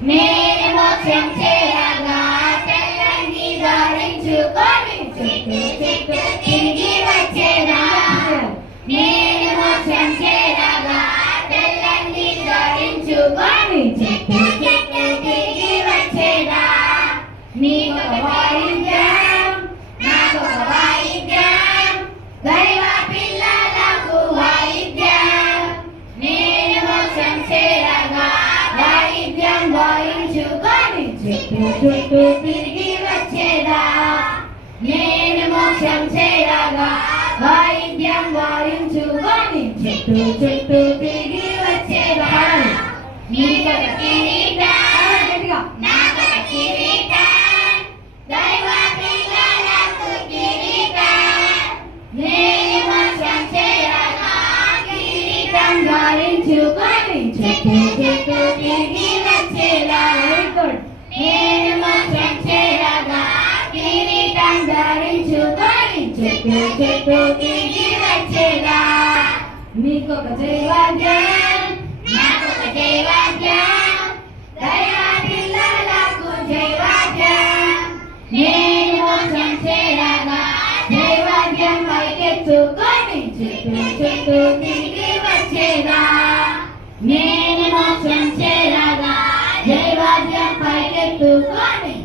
నేను మోక్షం చేరగా తెల్లంగి ధరించుకొని చుట్టూ చుట్టూ తిరిగి వచ్చేదా నేను మోక్షం చేరగా తెల్లంగి ధరించుకొని చుట్టూ చుట్టూ చుట్టూ తిరిగి వచ్చేదా నేను మోక్షం చేరగా వాయిద్యం వాయించుకొని చుట్టూ చుట్టూ తిరిగి వచ్చేదా నీకొక కిరీటం నాకొక కిరీటం దైవ పిల్లలకు కిరీటం నేను మోక్షం చేయగా కిరీటం ధరించుకొని చుట్టూ చుట్టూ తిరిగి వచ్చేలా గుడ్ నేను మంచం చేరగా కిరీటం ధరించుకొని చుట్టూ చెట్టు తిరిగి వచ్చేలా నీకొక జైవాద్యం ఒక జైవాద్యం దైవ పిల్లలకు జైవాద్యం నేను మోసం చేరగా దైవాద్యం పైకెత్తుకొని చుట్టూ చెట్టు తిరిగి to Carmen.